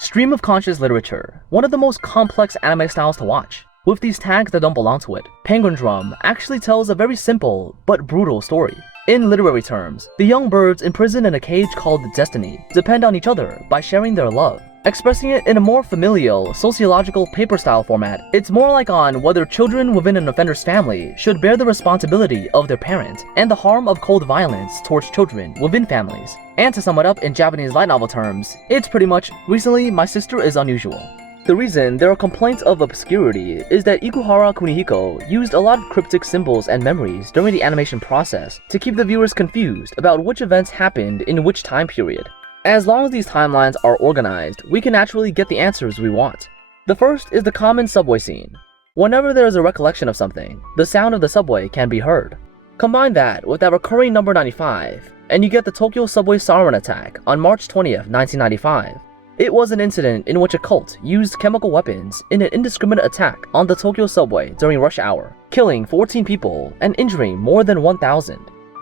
Stream of conscious literature, one of the most complex anime styles to watch. With these tags that don't belong to it, Penguindrum actually tells a very simple but brutal story. In literary terms, the young birds imprisoned in a cage called destiny depend on each other by sharing their love. Expressing it in a more familial, sociological paper-style format, it's more like on whether children within an offender's family should bear the responsibility of their parent and the harm of cold violence towards children within families. And to sum it up in Japanese light novel terms, it's pretty much, recently my sister is unusual. The reason there are complaints of obscurity is that Ikuhara Kunihiko used a lot of cryptic symbols and memories during the animation process to keep the viewers confused about which events happened in which time period. As long as these timelines are organized, we can naturally get the answers we want. The first is the common subway scene. Whenever there is a recollection of something, the sound of the subway can be heard. Combine that with that recurring number 95, and you get the Tokyo subway sarin attack on March 20th, 1995. It was an incident in which a cult used chemical weapons in an indiscriminate attack on the Tokyo subway during rush hour, killing 14 people and injuring more than 1,000.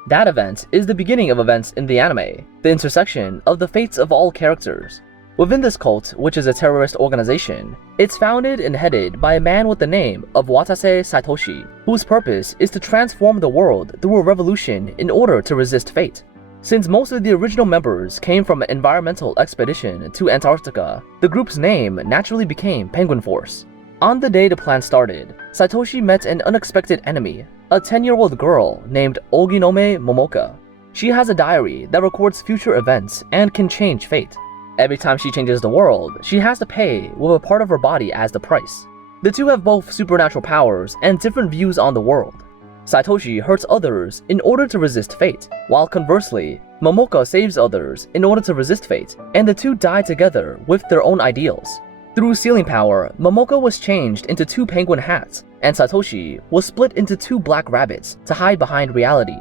That event is the beginning of events in the anime, the intersection of the fates of all characters. Within this cult, which is a terrorist organization, it's founded and headed by a man with the name of Watase Satoshi, whose purpose is to transform the world through a revolution in order to resist fate. Since most of the original members came from an environmental expedition to Antarctica, the group's name naturally became Penguin Force. On the day the plan started, Satoshi met an unexpected enemy, a 10-year-old girl named Oginome Momoka. She has a diary that records future events and can change fate. Every time she changes the world, she has to pay with a part of her body as the price. The two have both supernatural powers and different views on the world. Satoshi hurts others in order to resist fate, while conversely, Momoka saves others in order to resist fate, and the two die together with their own ideals. Through sealing power, Momoka was changed into two penguin hats, and Satoshi was split into two black rabbits to hide behind reality.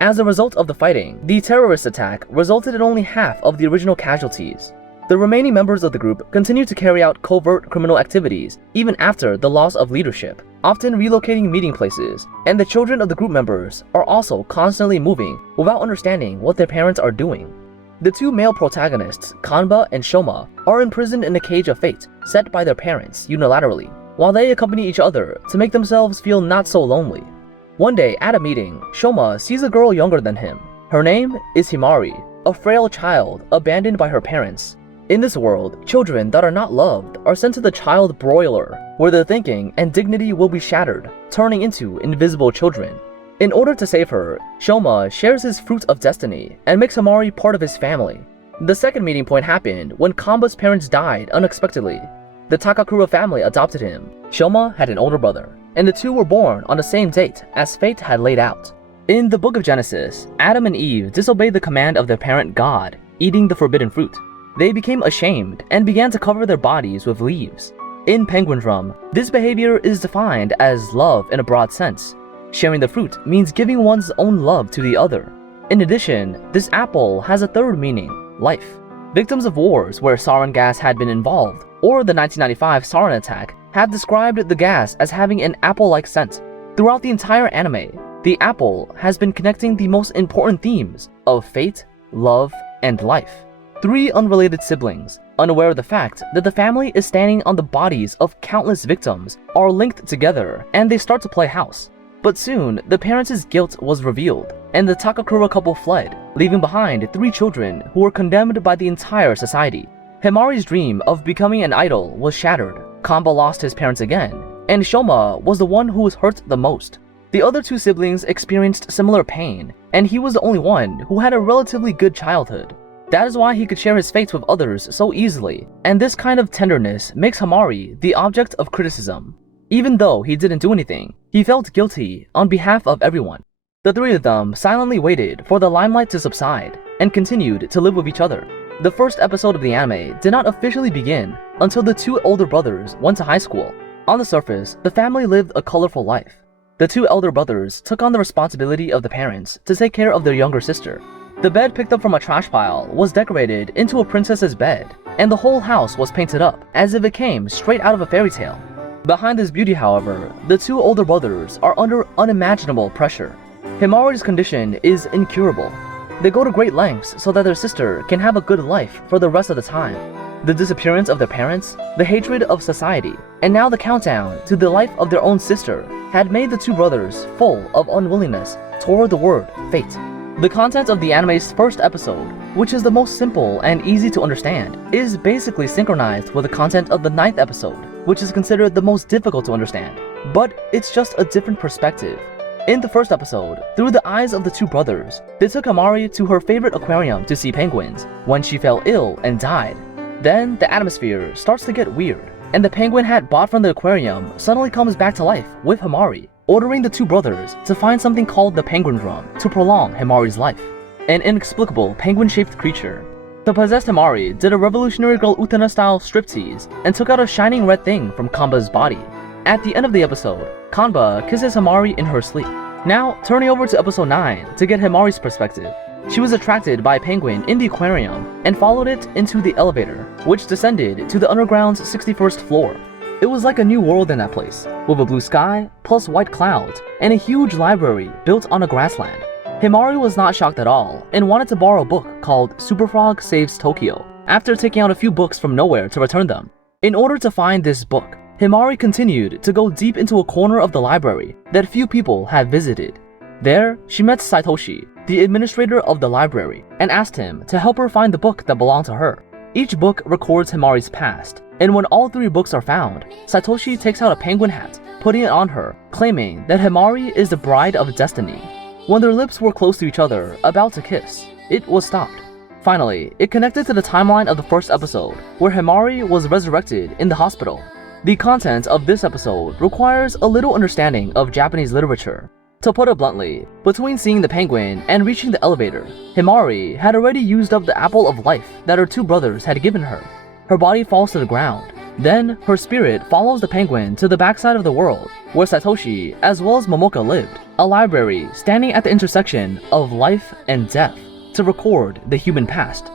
As a result of the fighting, the terrorist attack resulted in only half of the original casualties. The remaining members of the group continue to carry out covert criminal activities even after the loss of leadership, often relocating meeting places, and the children of the group members are also constantly moving without understanding what their parents are doing. The two male protagonists, Kanba and Shoma, are imprisoned in a cage of fate set by their parents unilaterally, while they accompany each other to make themselves feel not so lonely. One day at a meeting, Shoma sees a girl younger than him. Her name is Himari, a frail child abandoned by her parents. In this world, children that are not loved are sent to the child broiler, where their thinking and dignity will be shattered, turning into invisible children. In order to save her, Shoma shares his fruit of destiny and makes Himari part of his family. The second meeting point happened when Kanba's parents died unexpectedly. The Takakura family adopted him. Shoma had an older brother, and the two were born on the same date as fate had laid out. In the Book of Genesis, Adam and Eve disobeyed the command of their parent God, eating the forbidden fruit. They became ashamed and began to cover their bodies with leaves. In Penguindrum, this behavior is defined as love in a broad sense. Sharing the fruit means giving one's own love to the other. In addition, this apple has a third meaning, life. Victims of wars where sarin gas had been involved, or the 1995 sarin attack, have described the gas as having an apple-like scent. Throughout the entire anime, the apple has been connecting the most important themes of fate, love, and life. Three unrelated siblings, unaware of the fact that the family is standing on the bodies of countless victims, are linked together and they start to play house. But soon, the parents' guilt was revealed, and the Takakura couple fled, leaving behind three children who were condemned by the entire society. Himari's dream of becoming an idol was shattered, Kanba lost his parents again, and Shoma was the one who was hurt the most. The other two siblings experienced similar pain, and he was the only one who had a relatively good childhood. That is why he could share his fates with others so easily, and this kind of tenderness makes Himari the object of criticism. Even though he didn't do anything, he felt guilty on behalf of everyone. The three of them silently waited for the limelight to subside, and continued to live with each other. The first episode of the anime did not officially begin until the two older brothers went to high school. On the surface, the family lived a colorful life. The two elder brothers took on the responsibility of the parents to take care of their younger sister. The bed picked up from a trash pile was decorated into a princess's bed, and the whole house was painted up as if it came straight out of a fairy tale. Behind this beauty, however, the two older brothers are under unimaginable pressure. Himari's condition is incurable. They go to great lengths so that their sister can have a good life for the rest of the time. the disappearance of their parents, the hatred of society, and now the countdown to the life of their own sister had made the two brothers full of unwillingness toward the word fate. The content of the anime's first episode, which is the most simple and easy to understand, is basically synchronized with the content of the 9th episode, which is considered the most difficult to understand. But it's just a different perspective. In the first episode, through the eyes of the two brothers, they took Himari to her favorite aquarium to see penguins when she fell ill and died. Then the atmosphere starts to get weird, and the penguin hat bought from the aquarium suddenly comes back to life with Himari, ordering the two brothers to find something called the penguindrum to prolong Himari's life. An inexplicable penguin-shaped creature. The possessed Himari did a Revolutionary Girl Utena style striptease and took out a shining red thing from Kanba's body. At the end of the episode, Kanba kisses Himari in her sleep. Now, turning over to episode 9 to get Himari's perspective. She was attracted by a penguin in the aquarium and followed it into the elevator, which descended to the underground's 61st floor. It was like a new world in that place, with a blue sky, plus white clouds, and a huge library built on a grassland. Himari was not shocked at all, and wanted to borrow a book called Super Frog Saves Tokyo, after taking out a few books from nowhere to return them. In order to find this book, Himari continued to go deep into a corner of the library that few people had visited. There, she met Saitoshi, the administrator of the library, and asked him to help her find the book that belonged to her. Each book records Himari's past, and when all 3 books are found, Saitoshi takes out a penguin hat, putting it on her, claiming that Himari is the bride of destiny. When their lips were close to each other, about to kiss, it was stopped. Finally, it connected to the timeline of the first episode, where Himari was resurrected in the hospital. The content of this episode requires a little understanding of Japanese literature. To put it bluntly, between seeing the penguin and reaching the elevator, Himari had already used up the apple of life that her two brothers had given her. Her body falls to the ground. Then, her spirit follows the penguin to the backside of the world, where Saitoshi as well as Momoka lived, a library standing at the intersection of life and death, to record the human past.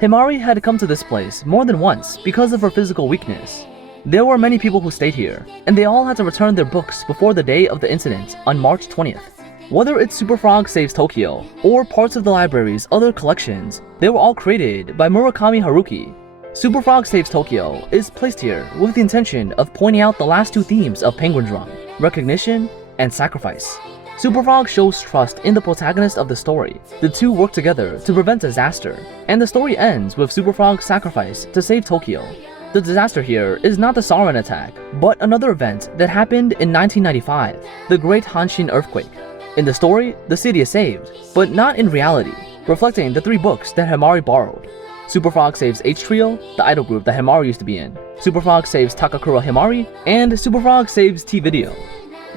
Himari had come to this place more than once because of her physical weakness. There were many people who stayed here, and they all had to return their books before the day of the incident on March 20th. Whether it's Super Frog Saves Tokyo, or parts of the library's other collections, they were all created by Murakami Haruki. Super Frog Saves Tokyo is placed here with the intention of pointing out the last 2 themes of Penguindrum, recognition and sacrifice. Super Frog shows trust in the protagonist of the story. The two work together to prevent disaster, and the story ends with Super Frog's sacrifice to save Tokyo. The disaster here is not the sarin attack, but another event that happened in 1995, the Great Hanshin Earthquake. In the story, the city is saved, but not in reality, reflecting the 3 books that Himari borrowed. Super Frog Saves H-Trio, the idol group that Himari used to be in, Super Frog Saves Takakura Himari, and Super Frog Saves T-Video.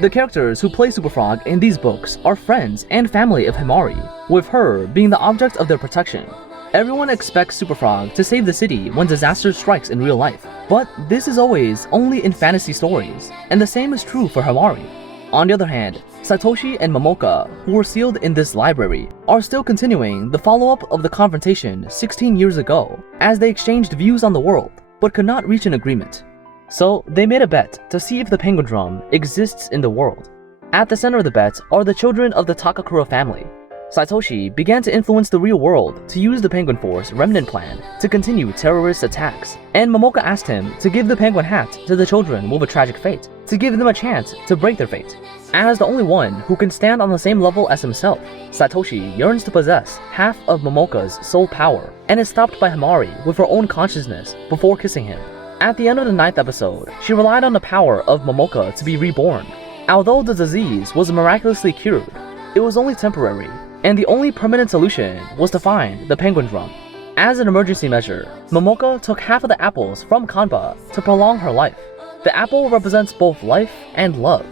The characters who play Super Frog in these books are friends and family of Himari, with her being the object of their protection. Everyone expects Super Frog to save the city when disaster strikes in real life, but this is always only in fantasy stories, and the same is true for Himari. On the other hand, Saitoshi and Momoka, who were sealed in this library, are still continuing the follow-up of the confrontation 16 years ago, as they exchanged views on the world, but could not reach an agreement. So they made a bet to see if the penguindrum exists in the world. At the center of the bet are the children of the Takakura family. Saitoshi began to influence the real world to use the Penguin Force remnant plan to continue terrorist attacks, and Momoka asked him to give the penguin hat to the children with a tragic fate, to give them a chance to break their fate. As the only one who can stand on the same level as himself, Saitoshi yearns to possess half of Momoka's soul power, and is stopped by Himari with her own consciousness before kissing him. At the end of the 9th episode, she relied on the power of Momoka to be reborn. Although the disease was miraculously cured, it was only temporary, and the only permanent solution was to find the penguindrum. As an emergency measure, Momoka took half of the apples from Kanba to prolong her life. The apple represents both life and love.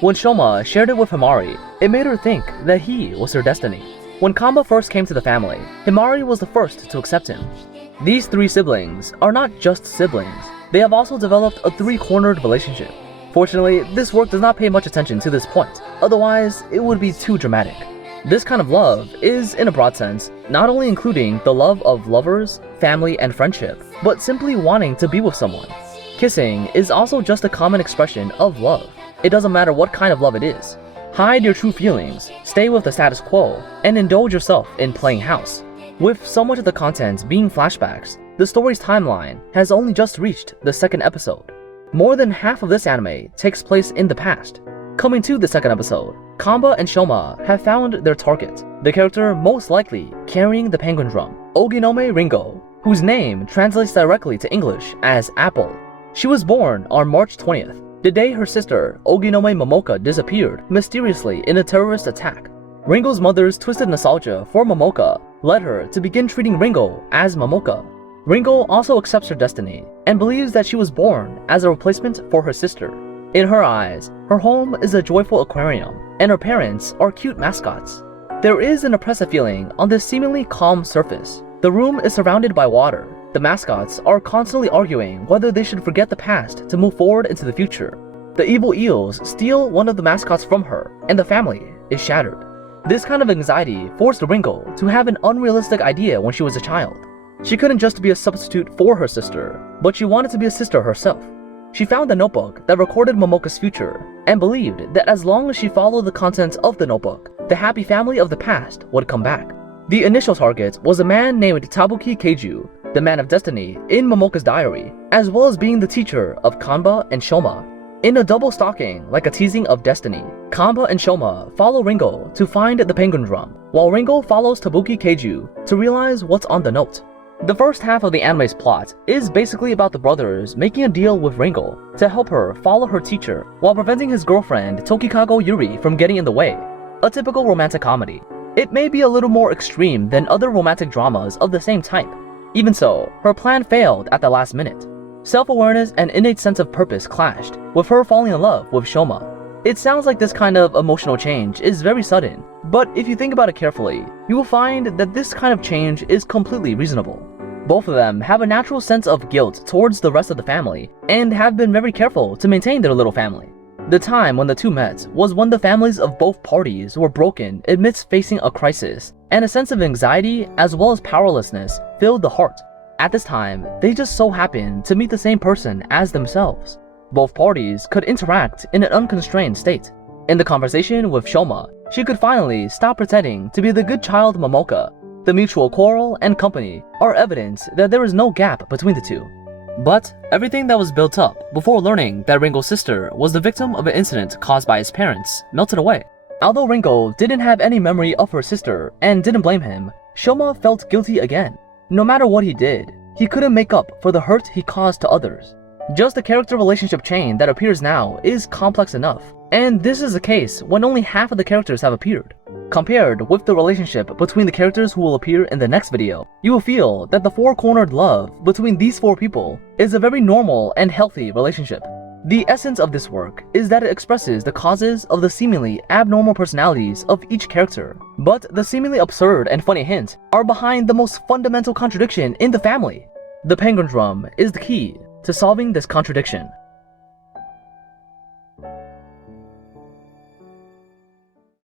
When Shoma shared it with Himari, it made her think that he was her destiny. When Kanba first came to the family, Himari was the first to accept him. These 3 siblings are not just siblings, they have also developed a 3-cornered relationship. Fortunately, this work does not pay much attention to this point, otherwise it would be too dramatic. This kind of love is, in a broad sense, not only including the love of lovers, family, and friendship, but simply wanting to be with someone. Kissing is also just a common expression of love. It doesn't matter what kind of love it is. Hide your true feelings, stay with the status quo, and indulge yourself in playing house. With so much of the content being flashbacks, the story's timeline has only just reached the second episode. More than half of this anime takes place in the past. Coming to the second episode, Kamba and Shoma have found their target, the character most likely carrying the penguindrum, Oginome Ringo, whose name translates directly to English as Apple. She was born on March 20th, the day her sister, Oginome Momoka, disappeared mysteriously in a terrorist attack. Ringo's mother's twisted nostalgia for Momoka led her to begin treating Ringo as Momoka. Ringo also accepts her destiny and believes that she was born as a replacement for her sister. In her eyes, her home is a joyful aquarium, and her parents are cute mascots. There is an oppressive feeling on this seemingly calm surface. The room is surrounded by water. The mascots are constantly arguing whether they should forget the past to move forward into the future. The evil eels steal one of the mascots from her, and the family is shattered. This kind of anxiety forced Ringo to have an unrealistic idea when she was a child. She couldn't just be a substitute for her sister, but she wanted to be a sister herself. She found a notebook that recorded Momoka's future, and believed that as long as she followed the contents of the notebook, the happy family of the past would come back. The initial target was a man named Tabuki Keiju, the man of destiny in Momoka's diary, as well as being the teacher of Kamba and Shoma. In a double stalking like a teasing of destiny, Kamba and Shoma follow Ringo to find the penguindrum, while Ringo follows Tabuki Keiju to realize what's on the note. The first half of the anime's plot is basically about the brothers making a deal with Ringo to help her follow her teacher while preventing his girlfriend Tokikago Yuri from getting in the way. A typical romantic comedy. It may be a little more extreme than other romantic dramas of the same type. Even so, her plan failed at the last minute. Self-awareness and innate sense of purpose clashed, with her falling in love with Shoma. It sounds like this kind of emotional change is very sudden, but if you think about it carefully, you will find that this kind of change is completely reasonable. Both of them have a natural sense of guilt towards the rest of the family, and have been very careful to maintain their little family. The time when the two met was when the families of both parties were broken amidst facing a crisis, and a sense of anxiety as well as powerlessness filled the heart. At this time, they just so happened to meet the same person as themselves. Both parties could interact in an unconstrained state. In the conversation with Shoma, she could finally stop pretending to be the good child Momoka. The mutual quarrel and company are evidence that there is no gap between the two. But everything that was built up before learning that Ringo's sister was the victim of an incident caused by his parents melted away. Although Ringo didn't have any memory of her sister and didn't blame him, Shoma felt guilty again. No matter what he did, he couldn't make up for the hurt he caused to others. Just the character relationship chain that appears now is complex enough, and this is the case when only half of the characters have appeared. Compared with the relationship between the characters who will appear in the next video, you will feel that the four-cornered love between these four people is a very normal and healthy relationship. The essence of this work is that it expresses the causes of the seemingly abnormal personalities of each character, but the seemingly absurd and funny hints are behind the most fundamental contradiction in the family. The penguindrum is the key to solving this contradiction.